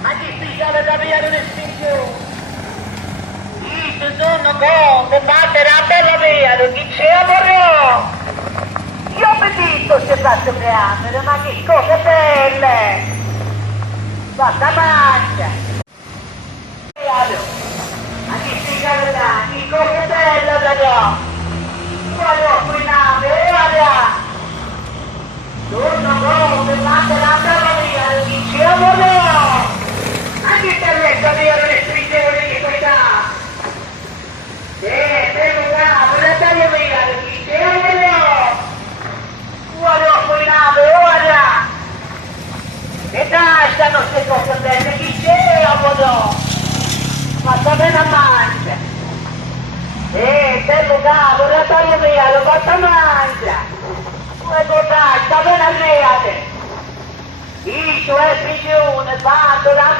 Ma chi si chiama da via dell'estinzione? Ci sono bombe, battere a bella via, chi c'è a morire? Io ho pedito se faccio creare, ma che cose belle! Guarda mangia! Ma chi si chiama da? Che cose belle da là! Guarda qui nave, guarda! Sono bombe, battere a bella via, chi c'è a morire? Ma chi ti ha letto via dell'estinzione di questa? Tengo una, volete via, chi c'è a morire? Guarda qui nave, guarda! E dai, stanno queste cose belle, chi c'è a morire? Fatta bene a mangia! Tengo una, volete via, lo fatta mangia! Dai, sta bene a via! Io è prigione, vado, la